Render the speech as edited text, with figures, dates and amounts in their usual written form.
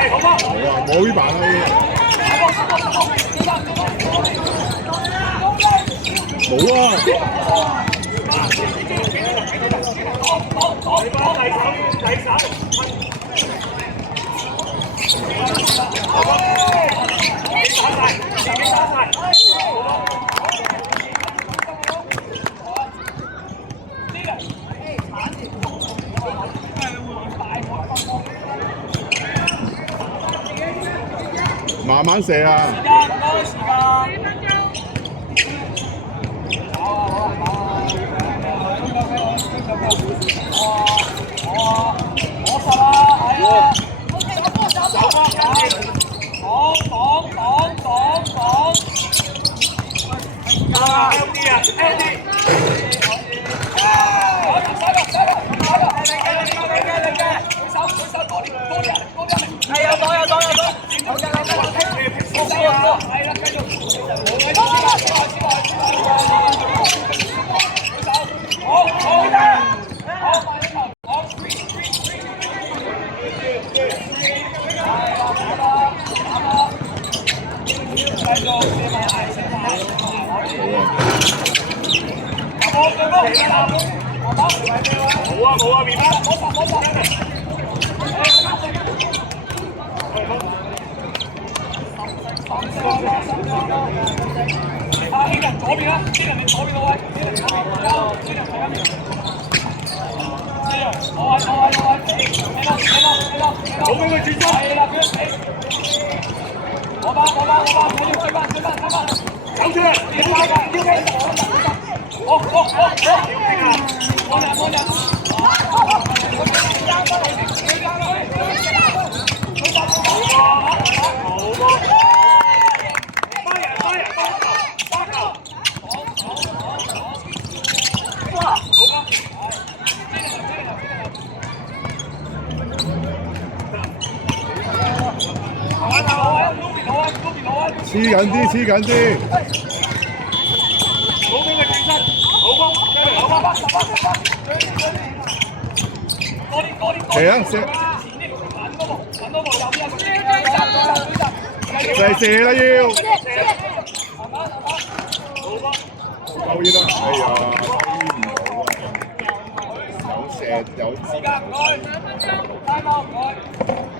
冇呢版啊！冇啊！慢慢射啊！時間。冇啊，面啦！呢人左邊啦，呢人你左邊個位，呢人好俾佢轉身，係啦，佢死，我把，你要追翻，走出嚟，好，黐緊啲！好俾佢轉身，好波，射啊！射啦要！夠煙啦！哎呀，有射有。時間唔該，3分鐘，time out唔該。